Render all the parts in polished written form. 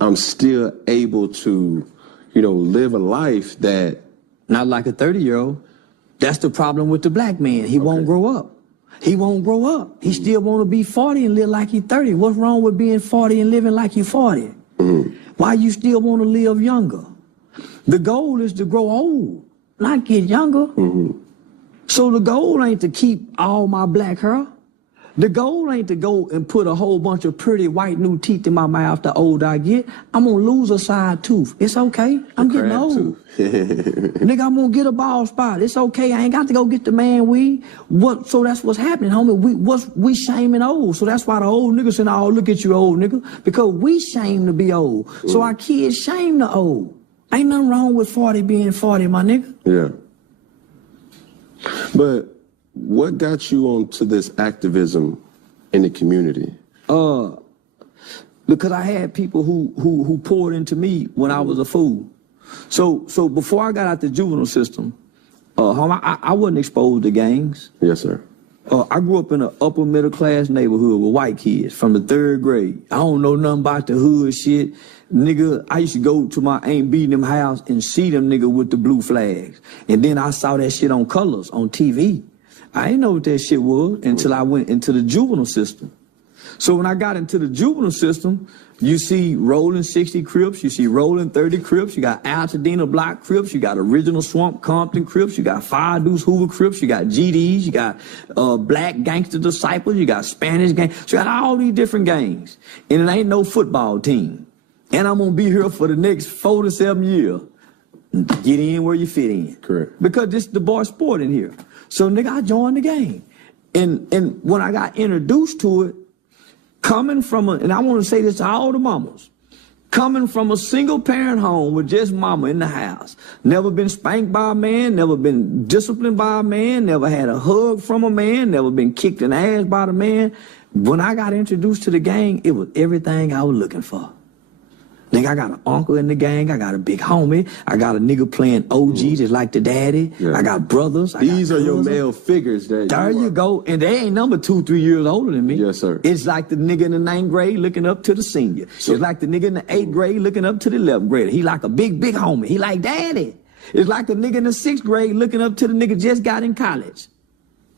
I'm still able to, you know, live a life that... Not like a 30-year-old. That's the problem with the black man. He won't grow up. He won't grow up. He still want to be 40 and live like he's 30. What's wrong with being 40 and living like you're 40? Why you still want to live younger? The goal is to grow old, not get younger. So the goal ain't to keep all my black hair. The goal ain't to go and put a whole bunch of pretty white new teeth in my mouth the older I get. I'm going to lose a side tooth. It's okay. I'm getting old. Nigga, I'm going to get a bald spot. It's okay. I ain't got to go get the man weed. So that's what's happening, homie. We shaming old. So that's why the old niggas saying, oh, look at you, old nigga. Because we shame to be old. So our kids shame the old. Ain't nothing wrong with 40 being 40, my nigga. Yeah. But what got you onto this activism in the community? Because I had people who poured into me when I was a fool. So before I got out the juvenile system, I wasn't exposed to gangs. Yes, sir. I grew up in an upper middle class neighborhood with white kids from the 3rd grade. I don't know nothing about the hood shit. Nigga, I used to go to my Aunt B them house and see them nigga with the blue flags. And then I saw that shit on Colors on TV. I didn't know what that shit was until I went into the juvenile system. So when I got into the juvenile system, you see rolling 60 Crips, you see rolling 30 Crips, you got Altadena Block Crips, you got original Swamp Compton Crips, you got Fire Deuce Hoover Crips, you got GDs, you got Black Gangster Disciples, you got Spanish gangs, so you got all these different gangs. And it ain't no football team. And I'm gonna be here for the next 4 to 7 years. Get in where you fit in. Correct. Because this is the boy sport in here. So nigga, I joined the game. And when I got introduced to it, coming from and I want to say this to all the mamas, coming from a single parent home with just mama in the house, never been spanked by a man, never been disciplined by a man, never had a hug from a man, never been kicked in the ass by the man. When I got introduced to the gang, it was everything I was looking for. Nigga, I got an uncle in the gang. I got a big homie. I got a nigga playing OG just like the daddy. Yeah. I got brothers. These are your male figures. There you go. And they ain't number 2, 3 years older than me. Yes, sir. It's like the nigga in the 9th grade looking up to the senior. So, it's like the nigga in the 8th grade looking up to the 11th grader. He like a big homie. He like daddy. It's like the nigga in the 6th grade looking up to the nigga just got in college.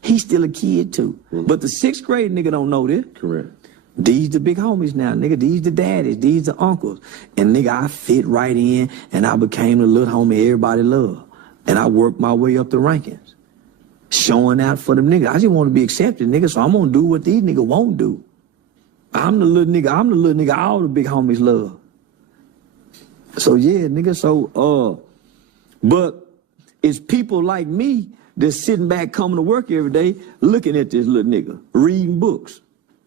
He's still a kid too. But the 6th grade nigga don't know this. Correct. These the big homies now, nigga. These the daddies. These the uncles. And nigga, I fit right in, and I became the little homie everybody loved. And I worked my way up the rankings, showing out for them niggas. I just want to be accepted, nigga, so I'm gonna do what these niggas won't do. I'm the little nigga all the big homies love. So yeah, nigga, but it's people like me that's sitting back coming to work every day looking at this little nigga, reading books.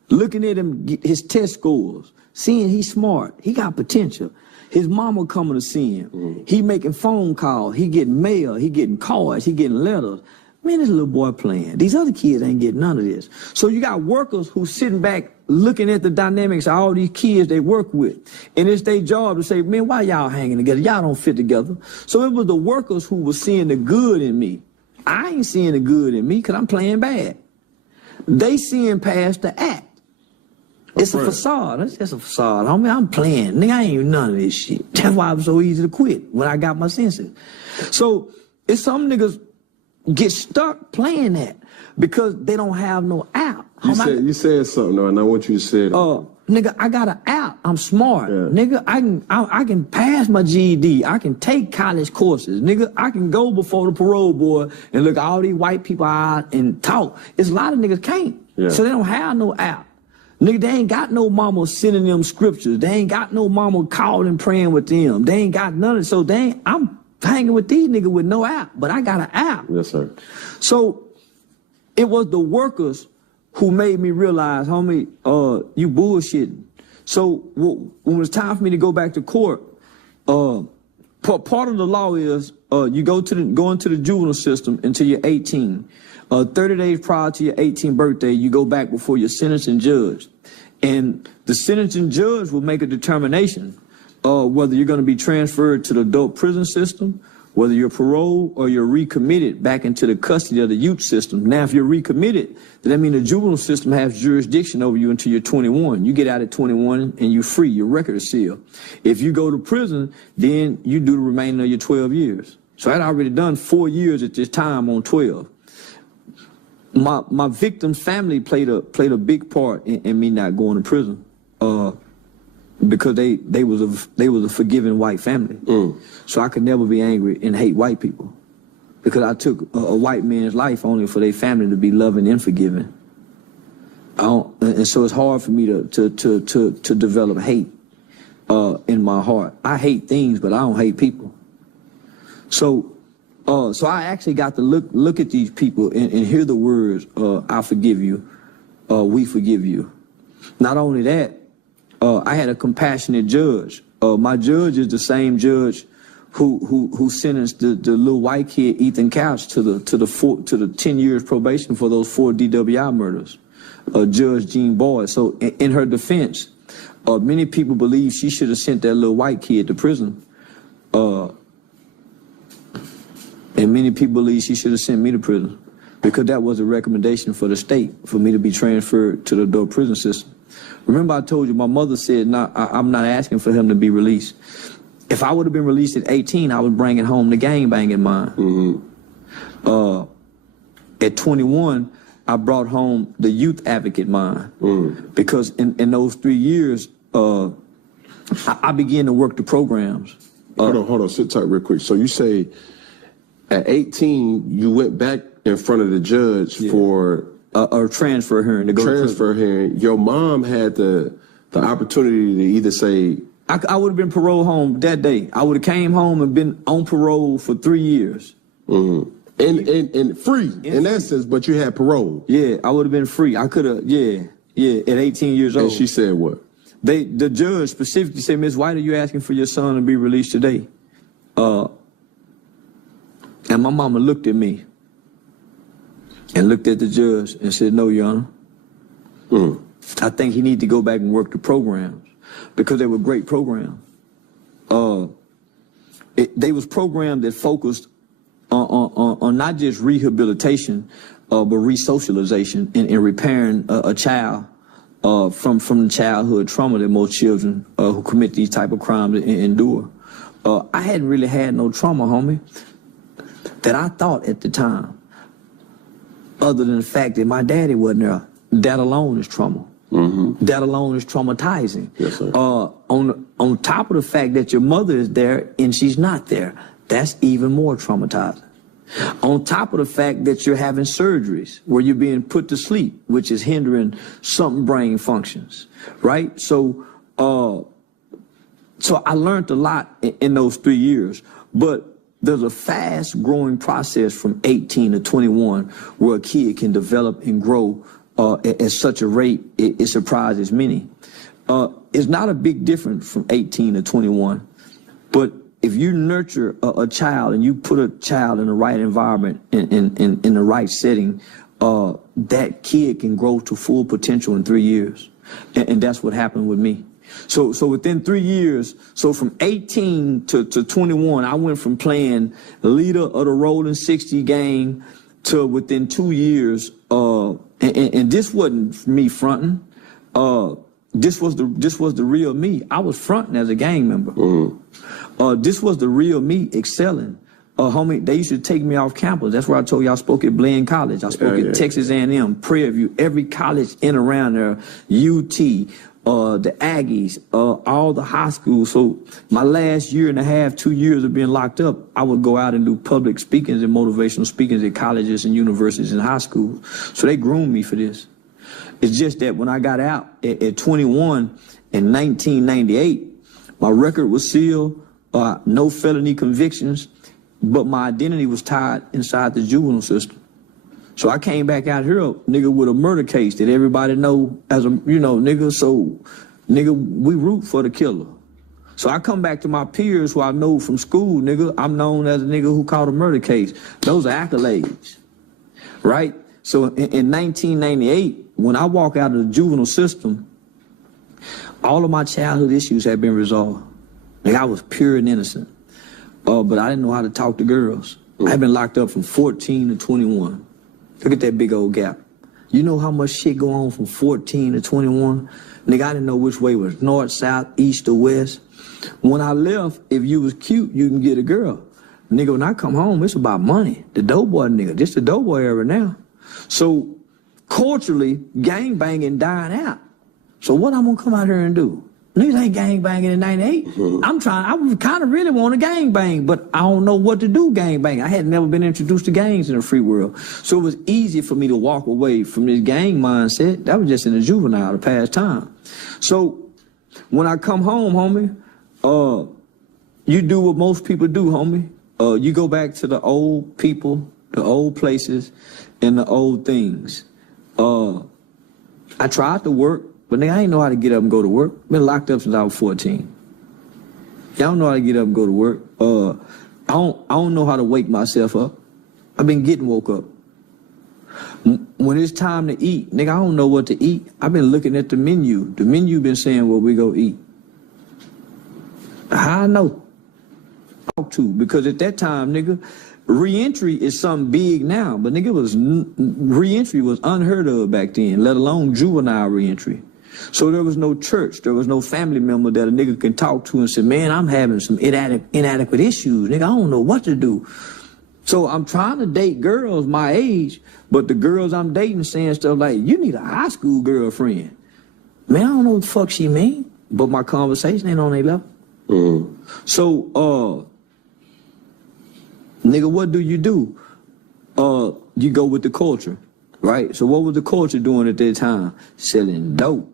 Looking at him, his test scores, seeing he's smart, he got potential. His mama coming to see him. He making phone calls, he getting mail, he getting cards, he getting letters. Man, this little boy playing. These other kids ain't getting none of this. So you got workers who sitting back looking at the dynamics of all these kids they work with. And it's their job to say, man, why y'all hanging together? Y'all don't fit together. So it was the workers who were seeing the good in me. I ain't seeing the good in me because I'm playing bad. They seeing past the act. It's a facade. It's just a facade. Homie, I'm playing. Nigga, I ain't even none of this shit. That's why it was so easy to quit when I got my senses. So it's some niggas get stuck playing that because they don't have no out. You said something though, and I want you to say it. Nigga, I got an out. I'm smart. Yeah. Nigga, I can pass my GED. I can take college courses. Nigga, I can go before the parole board and look at all these white people out and talk. It's a lot of niggas can't. Yeah. So they don't have no out. Nigga, they ain't got no mama sending them scriptures. They ain't got no mama calling praying with them. They ain't got none of it. So I'm hanging with these niggas with no app, but I got an app. Yes, sir. So it was the workers who made me realize, homie, you bullshitting. So when it was time for me to go back to court, part of the law is you go into the juvenile system until you're 18. 30 days prior to your 18th birthday, you go back before your sentencing judge. And the sentencing judge will make a determination whether you're going to be transferred to the adult prison system whether you're paroled or you're recommitted back into the custody of the youth system. Now, if you're recommitted, then that means the juvenile system has jurisdiction over you until you're 21. You get out at 21 and you're free. Your record is sealed. If you go to prison, then you do the remainder of your 12 years. So I'd already done 4 years at this time on 12. My victim's family played a big part in me not going to prison, because they was a forgiving white family. So I could never be angry and hate white people, because I took a white man's life only for their family to be loving and forgiving. And so it's hard for me to develop hate in my heart. I hate things, but I don't hate people. So I actually got to look at these people and hear the words, I forgive you, we forgive you. Not only that, I had a compassionate judge. My judge is the same judge who sentenced the little white kid Ethan Couch to the 10 years probation for those 4 DWI murders. Judge Jean Boyd. So in her defense, many people believe she should have sent that little white kid to prison. And many people believe she should have sent me to prison, because that was a recommendation for the state for me to be transferred to the adult prison system. Remember, I told you my mother said, "No, I'm not asking for him to be released." If I would have been released at 18, I was bringing home the gangbanging mind. At 21, I brought home the youth advocate mind, because in those 3 years, I began to work the programs. Hold on, sit tight real quick. So you say at 18, you went back in front of the judge for a transfer hearing. Transfer hearing. Your mom had the opportunity to either say, I would have been paroled home that day. I would have came home and been on parole for 3 years. And free in essence, but you had parole. Yeah, I would have been free. I could have, at 18 years old. And she said what? The judge specifically said, "Ms. White, are you asking for your son to be released today?" And my mama looked at me and looked at the judge and said, "No, Your Honor. I think he need to go back and work the programs," because they were great programs. They was programs that focused on not just rehabilitation, but resocialization and repairing a child from the childhood trauma that most children who commit these type of crimes endure. I hadn't really had no trauma, homie, that I thought at the time, other than the fact that my daddy wasn't there. That alone is trauma. That alone is traumatizing. Yes, sir. On top of the fact that your mother is there and she's not there, that's even more traumatizing. On top of the fact that you're having surgeries where you're being put to sleep, which is hindering some brain functions, right? So I learned a lot in those 3 years, but there's a fast growing process from 18 to 21 where a kid can develop and grow at such a rate, it surprises many. It's not a big difference from 18 to 21, but if you nurture a child and you put a child in the right environment, in the right setting, that kid can grow to full potential in 3 years. And that's what happened with me. So within 3 years, so from 18 to 21, I went from playing leader of the Rolling 60 gang to within 2 years, and this wasn't me fronting. This was the real me. I was fronting as a gang member. This was the real me excelling. Homie, they used to take me off campus. That's where I told you I spoke at Blaine College. I spoke at Texas A&M, Prairie View, every college in around there, UT, the Aggies, all the high schools. So my last year and a half, 2 years of being locked up, I would go out and do public speakings and motivational speakings at colleges and universities and high schools. So they groomed me for this. It's just that when I got out at 21 in 1998, my record was sealed, no felony convictions, but my identity was tied inside the juvenile system. So I came back out here, nigga, with a murder case that everybody know as a, nigga, so, nigga, we root for the killer. So I come back to my peers who I know from school, nigga, I'm known as a nigga who caught a murder case. Those are accolades, right? So in 1998, when I walk out of the juvenile system, all of my childhood issues had been resolved. Like I was pure and innocent. but I didn't know how to talk to girls. I've been locked up from 14 to 21. Look at that big old gap. You know how much shit go on from 14 to 21? Nigga, I didn't know which way was north, south, east, or west. When I left, if you was cute, you can get a girl. Nigga, when I come home, it's about money. The dope boy nigga. This the dope boy era now. So, culturally, gangbanging dying out. So what I'm gonna come out here and do? Niggas ain't gangbanging in 98. I kind of really want to gangbang, but I don't know what to do gangbang. I had never been introduced to gangs in the free world. So it was easy for me to walk away from this gang mindset. That was just in the juvenile, the past time. So when I come home, homie, you do what most people do, homie. You go back to the old people, the old places, and the old things. I tried to work, but nigga, I ain't know how to get up and go to work. Been locked up since I was 14. Y'all don't know how to get up and go to work. I don't know how to wake myself up. I've been getting woke up. When it's time to eat, nigga, I don't know what to eat. I've been looking at the menu. The menu been saying what we go eat. How I know? Talk to, because at that time, nigga, re-entry is something big now, but nigga, re-entry was unheard of back then, let alone juvenile re-entry. So there was no church, there was no family member that a nigga can talk to and say, man, I'm having some inadequate issues, nigga, I don't know what to do. So I'm trying to date girls my age, but the girls I'm dating saying stuff like, you need a high school girlfriend. Man, I don't know what the fuck she mean, but my conversation ain't on their level. So, nigga, what do? You go with the culture, right? So what was the culture doing at that time? Selling dope.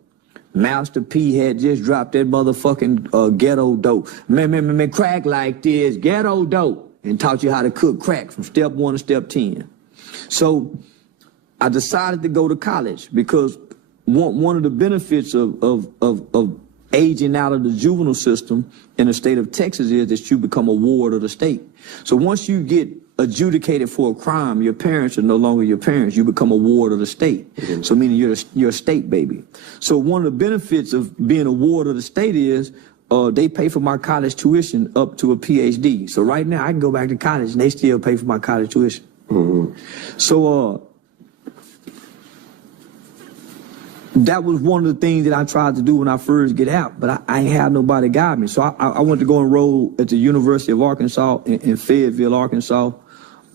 Master P had just dropped that motherfucking ghetto dope. Man, crack like this, ghetto dope, and taught you how to cook crack from step 1 to step 10. So I decided to go to college because one of the benefits of aging out of the juvenile system in the state of Texas is that you become a ward of the state. So once you get adjudicated for a crime, your parents are no longer your parents. You become a ward of the state. So meaning you're a state baby. So one of the benefits of being a ward of the state is they pay for my college tuition up to a PhD. So right now I can go back to college and they still pay for my college tuition. So that was one of the things that I tried to do when I first get out, but I ain't had nobody guide me. So I went to go enroll at the University of Arkansas in Fayetteville, Arkansas.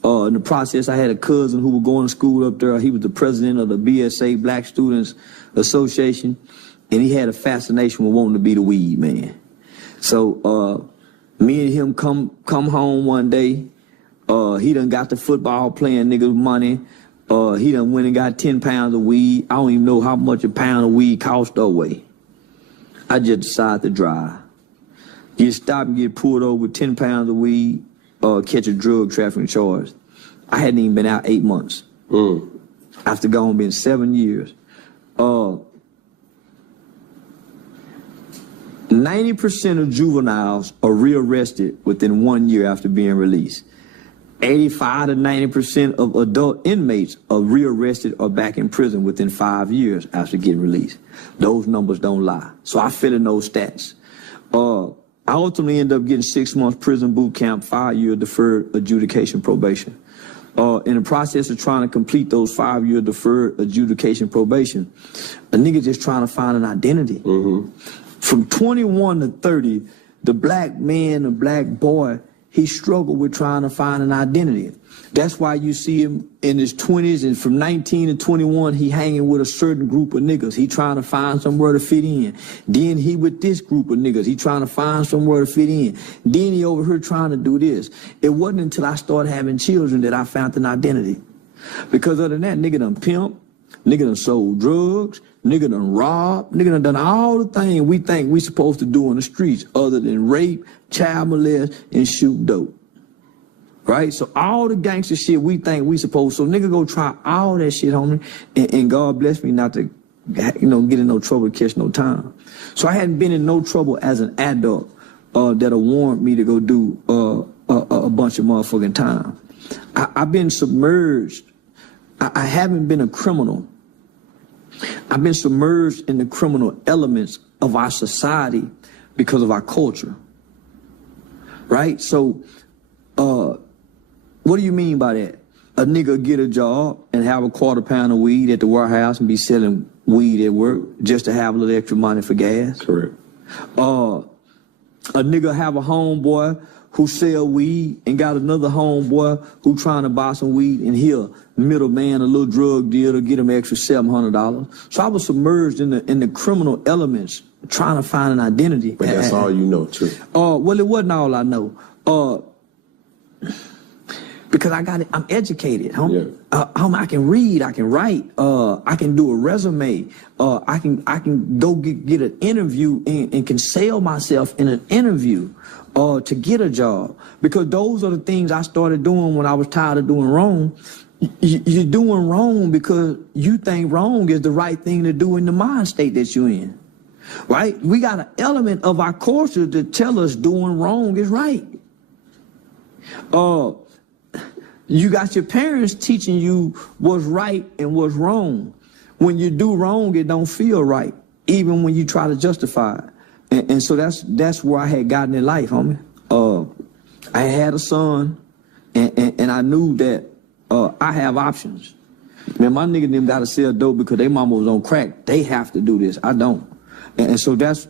In the process, I had a cousin who was going to school up there. He was the president of the BSA, Black Students Association, and he had a fascination with wanting to be the weed man. So me and him come home one day. He done got the football playing niggas money. He done went and got 10 pounds of weed. I don't even know how much a pound of weed cost away. I just decided to drive. Get stopped and get pulled over with 10 pounds of weed, catch a drug trafficking charge. I hadn't even been out 8 months. After gone been 7 years. 90% of juveniles are rearrested within 1 year after being released. 85 to 90% of adult inmates are rearrested or back in prison within 5 years after getting released. Those numbers don't lie. So I fit in those stats. I ultimately ended up getting 6 months prison boot camp, 5-year deferred adjudication probation. In the process of trying to complete those 5-year deferred adjudication probation, a nigga just trying to find an identity. From 21 to 30, the black man, the black boy, he struggled with trying to find an identity. That's why you see him in his 20s, and from 19 to 21, he hanging with a certain group of niggas. He trying to find somewhere to fit in. Then he with this group of niggas. He trying to find somewhere to fit in. Then he over here trying to do this. It wasn't until I started having children that I found an identity. Because other than that, nigga done pimp, nigga done sold drugs, nigga done robbed, nigga done all the things we think we supposed to do in the streets other than rape, child molest, and shoot dope. Right? So all the gangster shit we think we supposed, so nigga go try all that shit, homie, and God bless me not to, get in no trouble, catch no time. So I hadn't been in no trouble as an adult that'll warrant me to go do a bunch of motherfucking time. I've been submerged. I haven't been a criminal. I've been submerged in the criminal elements of our society because of our culture. Right? So What do you mean by that? A nigga get a job and have a quarter pound of weed at the warehouse and be selling weed at work just to have a little extra money for gas. Correct. A nigga have a homeboy who sell weed and got another homeboy who trying to buy some weed, and here, middleman, a little drug dealer, get him extra $700. So I was submerged in the criminal elements, trying to find an identity. But that's all you know, too. Well, it wasn't all I know. Because I'm educated, homie. Yeah. I can read, I can write, I can do a resume, I can go get an interview and can sell myself in an interview to get a job. Because those are the things I started doing when I was tired of doing wrong. You're doing wrong because you think wrong is the right thing to do in the mind state that you're in. Right? We got an element of our culture to tell us doing wrong is right. You got your parents teaching you what's right and what's wrong. When you do wrong, it don't feel right, even when you try to justify it. And so that's where I had gotten in life, homie. I had a son, and I knew that I have options. Man, my nigga them got to sell dope because they mama was on crack. They have to do this. I don't. And so that's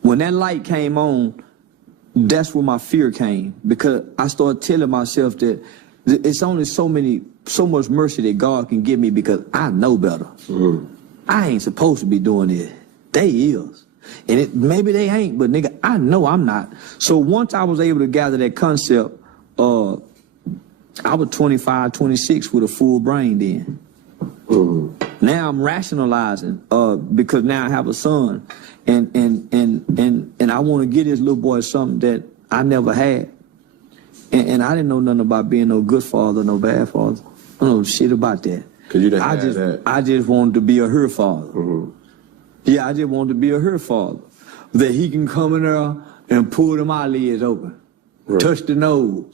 when that light came on. That's where my fear came, because I started telling myself that it's only so much mercy that God can give me because I know better. Mm-hmm. I ain't supposed to be doing this. They is. And maybe they ain't, but nigga, I know I'm not. So once I was able to gather that concept, I was 25, 26 with a full brain then. Mm-hmm. Now I'm rationalizing because now I have a son. And I want to give this little boy something that I never had. And I didn't know nothing about being no good father, no bad father. I don't know shit about that. Cause you didn't have that. I just wanted to be a her father. Mm-hmm. Yeah, I just wanted to be a her father. That he can come in there and pull them eyelids open. Right. Touch the nose.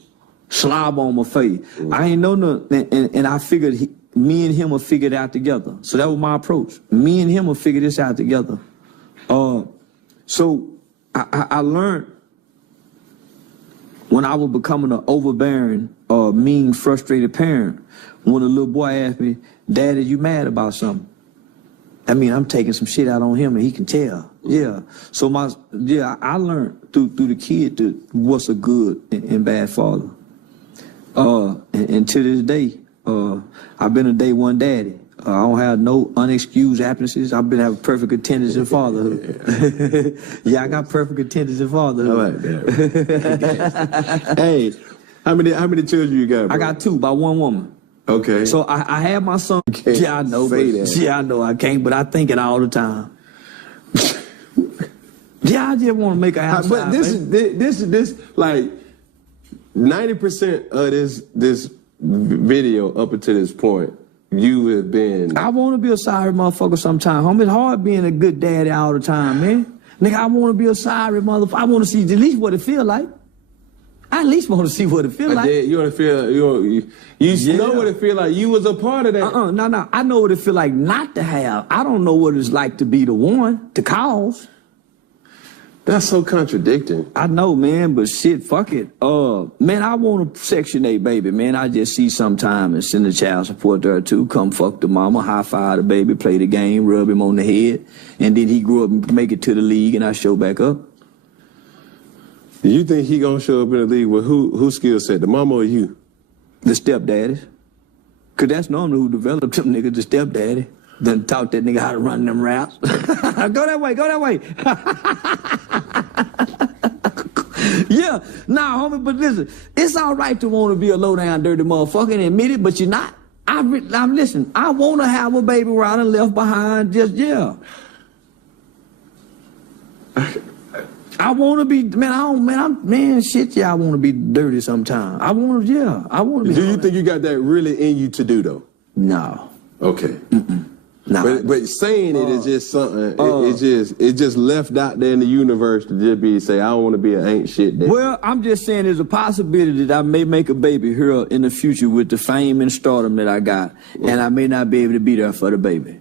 Slob on my face. Mm-hmm. I ain't know nothing. And I figured me and him will figure it out together. So that was my approach. Me and him will figure this out together. So I learned when I was becoming an overbearing, mean, frustrated parent, when a little boy asked me, "Daddy, you mad about something?" I mean, I'm taking some shit out on him and he can tell. Yeah. So I learned through the kid what's a good and bad father. And to this day, I've been a day one daddy. I don't have no unexcused absences. I've been having perfect attendance in fatherhood. Yeah, I got perfect attendance in fatherhood. I like that. Hey, how many children you got, bro? I got 2 by one woman. Okay. So I had my son. Yeah, I know. Yeah, I know I can't, but I think it all the time. Yeah, I just want to make a house. But this is like 90% of this video up until this point. You have been. I want to be a sorry motherfucker sometime, homie. It's hard being a good daddy all the time, man. Nigga, I want to be a sorry motherfucker. I want to see at least what it feel like. I at least want to see what it feel like. You want to feel, you know what it feel like. You was a part of that. No. I know what it feel like not to have. I don't know what it's like to be the one, to cause. That's so contradicting. I know, man, but shit, fuck it. Man, I want a Section 8 baby, man. I just see sometime and send the child support there too. Come fuck the mama, high five the baby, play the game, rub him on the head, and then he grew up and make it to the league and I show back up. Do you think he gonna show up in the league with who skill set, the mama or you? The stepdaddies. Cause that's normally who developed them niggas, the stepdaddy. Then taught that nigga how to run them routes. Go that way, go that way. Yeah, nah, homie, but listen, it's all right to want to be a low-down, dirty motherfucker and admit it, but you're not. I'm listen, I want to have a baby where I done left behind just, yeah. I want to be, man, I want to be dirty sometime. I want to be. Do you think you got that really in you to do, though? No. Okay. Mm-mm. Nah. But saying it is just something. It just left out there in the universe to just say I don't want to be an ain't shit daddy. Well, I'm just saying there's a possibility that I may make a baby here in the future with the fame and stardom that I got, and I may not be able to be there for the baby.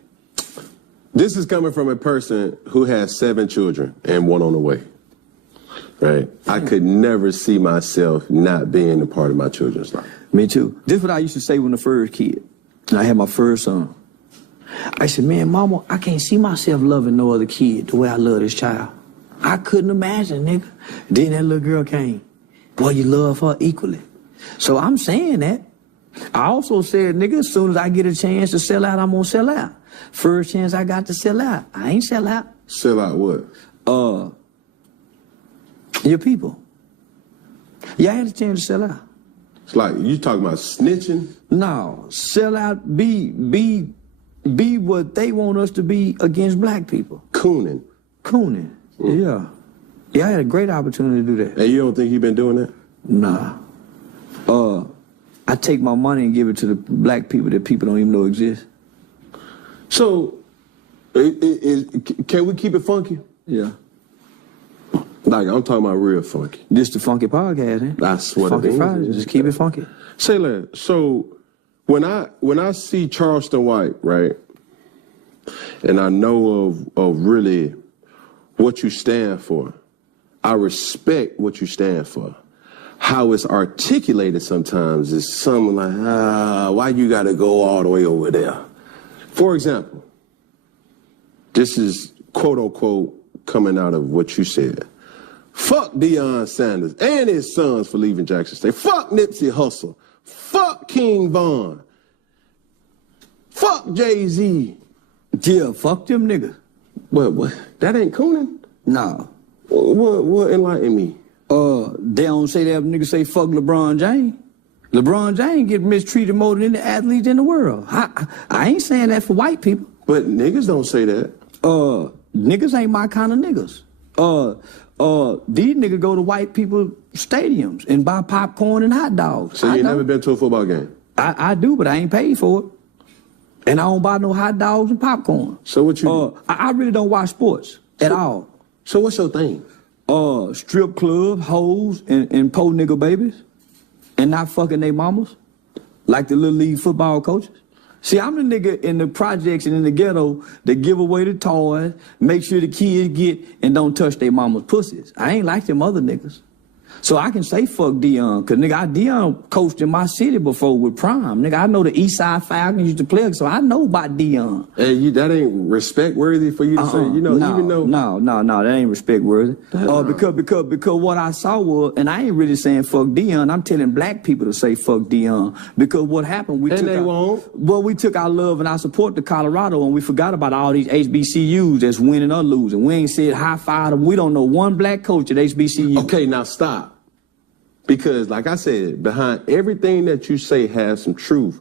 This is coming from a person who has 7 children and 1 on the way. right? I could never see myself not being a part of my children's life. Me too. This is what I used to say when the first kid. And I had my first son. I said, man, mama, I can't see myself loving no other kid the way I love this child. I couldn't imagine, nigga. Then that little girl came. Boy, you love her equally. So I'm saying that. I also said, nigga, as soon as I get a chance to sell out, I'm gonna sell out. First chance I got to sell out, I ain't sell out. Sell out what? Your people. Yeah, I had a chance to sell out. It's like, you talking about snitching? No, sell out, be what they want us to be against black people. Cooning. Yeah. Yeah, I had a great opportunity to do that. And you don't think he been doing that? Nah. I take my money and give it to the black people that people don't even know exist. So, can we keep it funky? Yeah. Like, I'm talking about real funky. This the Funky Podcast, eh? That's what Funky it is. Fridays, just keep it funky. Say that. So, when I see Charleston White, right, and I know of really what you stand for, I respect what you stand for. How it's articulated sometimes is something like, why you gotta go all the way over there? For example, this is quote unquote coming out of what you said. Fuck Deion Sanders and his sons for leaving Jackson State. Fuck Nipsey Hussle. Fuck King Von. Fuck Jay-Z. Yeah, fuck them niggas. What? That ain't cooning? Nah. What enlighten me? They don't say that niggas say fuck LeBron James. LeBron James get mistreated more than any athlete in the world. I ain't saying that for white people. But niggas don't say that. Niggas ain't my kind of niggas. These niggas go to white people stadiums and buy popcorn and hot dogs. So you ain't never been to a football game? I do, but I ain't paid for it. And I don't buy no hot dogs and popcorn. So what you do? I really don't watch sports at all. So what's your thing? Strip club, hoes, and po nigga babies. And not fucking they mamas. Like the Little League football coaches. See, I'm the nigga in the projects and in the ghetto that give away the toys, make sure the kids get and don't touch their mama's pussies. I ain't like them other niggas. So I can say fuck Deion, cause nigga, Deion coached in my city before with Prime. Nigga, I know the Eastside Falcons used to play, so I know about Deion. Hey, that ain't respect worthy for you to say, you know, even though. No, that ain't respect worthy. Because what I saw was, and I ain't really saying fuck Deion, I'm telling black people to say fuck Deion. Because what happened, we took our love and our support to Colorado and we forgot about all these HBCUs that's winning or losing. We ain't said high five them. We don't know one black coach at HBCU. Okay, now stop. Because, like I said, behind everything that you say has some truth.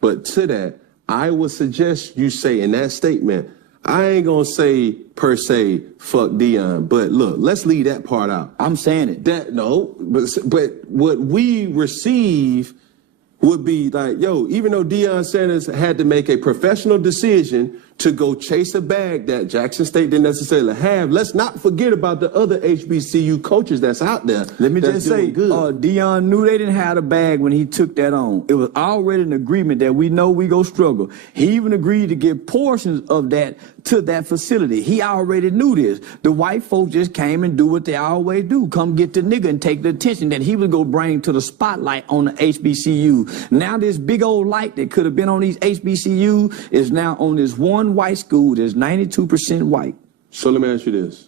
But to that, I would suggest you say in that statement, I ain't gonna say per se, fuck Deion. But look, let's leave that part out. I'm saying it. But what we receive would be like, yo, even though Deion Sanders had to make a professional decision to go chase a bag that Jackson State didn't necessarily have, let's not forget about the other HBCU coaches that's out there. Let me just say, Deion knew they didn't have a bag when he took that on. It was already an agreement that we know we go struggle. He even agreed to give portions of that to that facility. He already knew this. The white folks just came and do what they always do. Come get the nigga and take the attention that he was going to bring to the spotlight on the HBCU. Now this big old light that could have been on these HBCU is now on this one white school that's 92% white. So let me ask you this.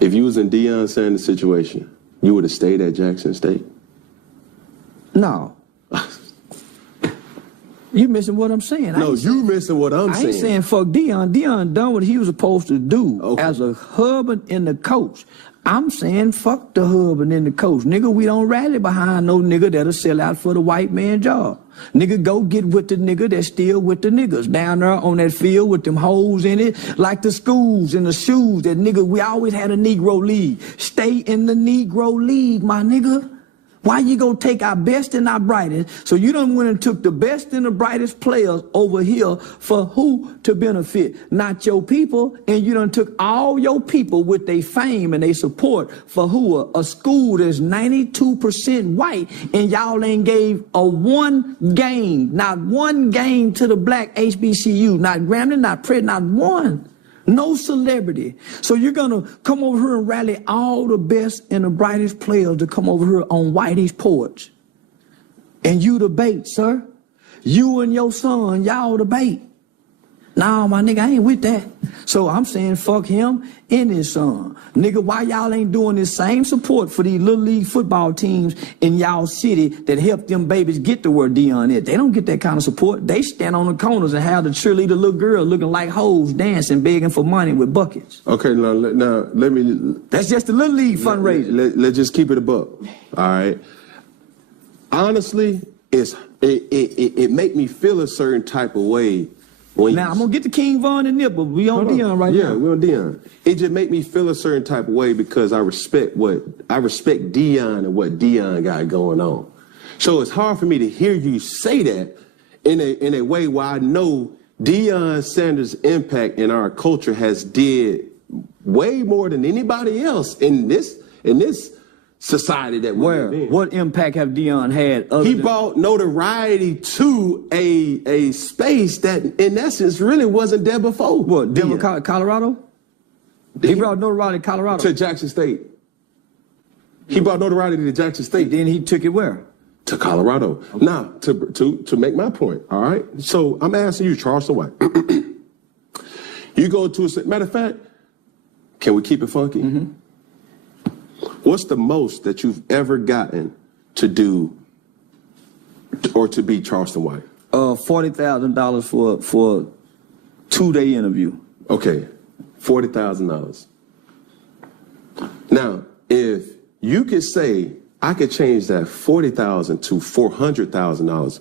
If you was in Deion Sanders' situation, you would have stayed at Jackson State? No. You missing what I'm saying. No, you missing what I'm saying. I ain't saying fuck Deion. Deion done what he was supposed to do as a husband and the coach. I'm saying fuck the husband and the coach. Nigga, we don't rally behind no nigga that'll sell out for the white man job. Nigga, go get with the nigga that's still with the niggas down there on that field with them hoes in it, like the schools and the shoes. That nigga, we always had a Negro league. Stay in the Negro league, my nigga. Why you gonna take our best and our brightest? So you done went and took the best and the brightest players over here for who to benefit? Not your people. And you done took all your people with their fame and their support for who? A school that's 92% white, and y'all ain't gave not one game to the black HBCU. Not Grambling, not Pratt, not one. No celebrity. So you're going to come over here and rally all the best and the brightest players to come over here on Whitey's porch. And you the bait, sir. You and your son, y'all the bait. Nah, my nigga, I ain't with that. So I'm saying fuck him and his son. Nigga, why y'all ain't doing this same support for these little league football teams in y'all city that help them babies get to where Dion is? They don't get that kind of support. They stand on the corners and have the cheerleader little girl looking like hoes dancing, begging for money with buckets. Okay, now let me... That's just the little league fundraiser. Let's just keep it a buck, all right? Honestly, it make me feel a certain type of way. Now, I'm going to get to King Von and Nip, but we on Dion right now. Yeah, we on Dion. It just make me feel a certain type of way because I respect Dion and what Dion got going on. So it's hard for me to hear you say that in a way where I know Deion Sanders' impact in our culture has did way more than anybody else in this society that we're in. What impact have Dion had? He brought notoriety to a space that, in essence, really wasn't there before. What, Denver, Colorado? He brought notoriety to Colorado. To Jackson State. He brought notoriety to Jackson State. Then he took it where? To Colorado. Okay. Now, to make my point, all right? So I'm asking you, Charleston White. You go to a... Matter of fact, can we keep it funky? Mm-hmm. What's the most that you've ever gotten to do or to be Charleston White? $40,000 for a 2-day interview. Okay, $40,000. Now, if you could say I could change that $40,000 to $400,000,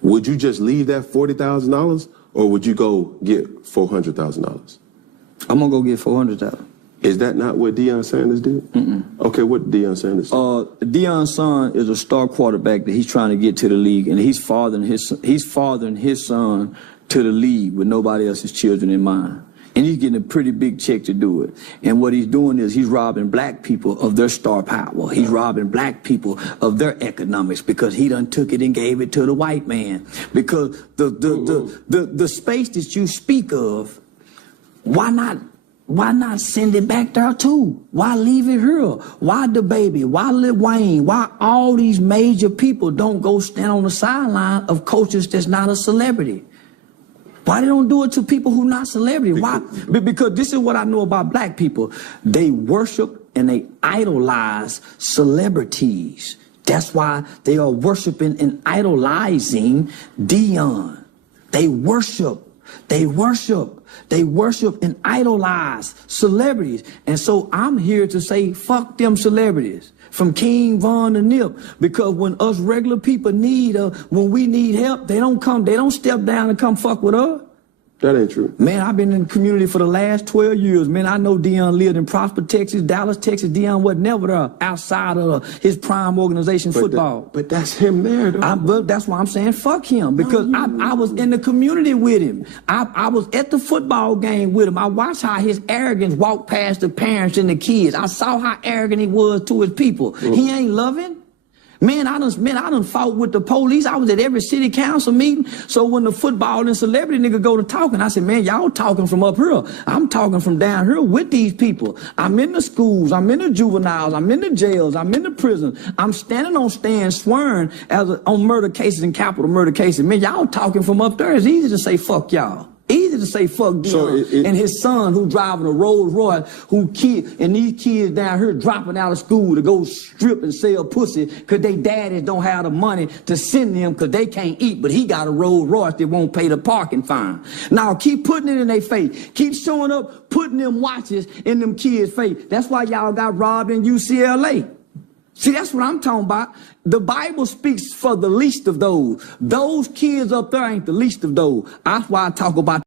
would you just leave that $40,000 or would you go get $400,000? I'm gonna go get $400,000. Is that not what Deion Sanders did? Mm-mm. Okay, what did Deion Sanders do? Deion's son is a star quarterback that he's trying to get to the league, and he's fathering his son to the league with nobody else's children in mind. And he's getting a pretty big check to do it. And what he's doing is he's robbing black people of their star power. He's robbing black people of their economics because he done took it and gave it to the white man. Because the space that you speak of, why not send it back there too? Why leave it here? Why the baby? Why Lil Wayne? Why all these major people don't go stand on the sideline of coaches that's not a celebrity? Why they don't do it to people who not celebrity? Why? Because this is what I know about black people. They worship and they idolize celebrities. That's why they are worshiping and idolizing Dion. They worship and idolize celebrities. And so I'm here to say, fuck them celebrities. From King Von to Nip. Because when us regular people when we need help, they don't step down and come fuck with us. That ain't true. Man, I've been in the community for the last 12 years. Man, I know Dion lived in Prosper, Texas, Dallas, Texas. Dion wasn't never there outside of his prime organization football. But that's him there, though. That's why I'm saying fuck him. Because I was in the community with him. I was at the football game with him. I watched how his arrogance walked past the parents and the kids. I saw how arrogant he was to his people. He ain't loving. Man, I done fought with the police. I was at every city council meeting. So when the football and celebrity nigga go to talking, I said, man, y'all talking from up here. I'm talking from down here with these people. I'm in the schools. I'm in the juveniles. I'm in the jails. I'm in the prison. I'm standing on stands swearing on murder cases and capital murder cases. Man, y'all talking from up there. It's easy to say fuck y'all. Easy to say fuck Dion and his son who driving a Rolls Royce, and these kids down here dropping out of school to go strip and sell pussy because they daddies don't have the money to send them because they can't eat, but he got a Rolls Royce that won't pay the parking fine. Now keep putting it in their face. Keep showing up, putting them watches in them kids' face. That's why y'all got robbed in UCLA. See, that's what I'm talking about. The Bible speaks for the least of those. Those kids up there ain't the least of those. That's why I talk about